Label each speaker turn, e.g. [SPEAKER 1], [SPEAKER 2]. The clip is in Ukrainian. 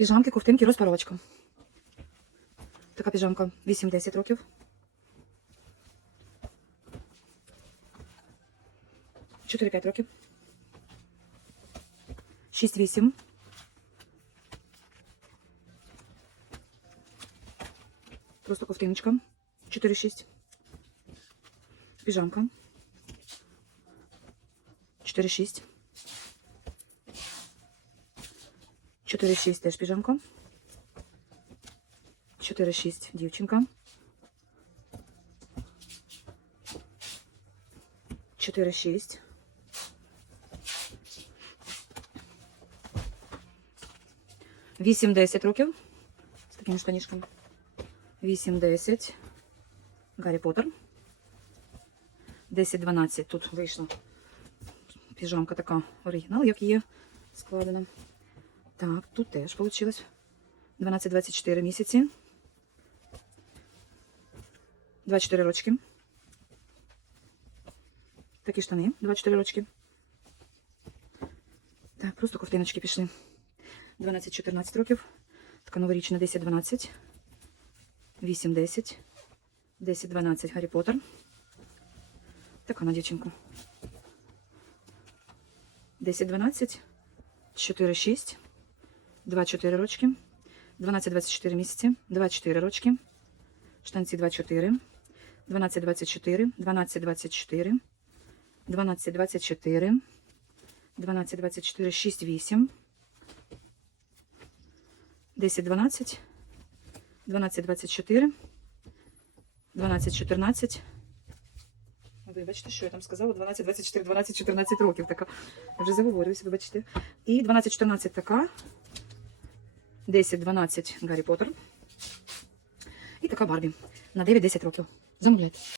[SPEAKER 1] Піжамки, ковтинки, розпаровочка. Така піжамка 8-10 років. Чотири-п'ять років. Шість-вісім. Просто ковтиночка. 4-6. Піжамка. 4-6. 4-6 теж піжамка. 4-6 дівчинка. 4-6. Вісім-десять років. З такими штанішками. Вісім-десять. Гаррі Поттер. 10-12. Тут вийшла піжамка така оригінал, як є складена. Так, тут теж вийшло 12-24 місяці. 24 рочки. Такі штани, 24 рочки. Так, просто ковтиночки пішли. 12-14 років. Така новорічна 10-12. 8-10. 10-12 Гаррі Поттер. Така на дівчинку. 10-12. 4-6. 2-4 рочки. 12-24 місяці. 2-4 рочки. Штанці 2-4. 12-24. 12-24. 12-24. 12-24. 6-8. 10-12. 12-24. 12-14. Вибачте, що я там сказала? 12, 24, 12, 14 років така. Вже заговорююся, вибачте. І 12, 14 така. 10, 12 Гаррі Поттер. І така Барбі. На 9-10 років. Замовляйте.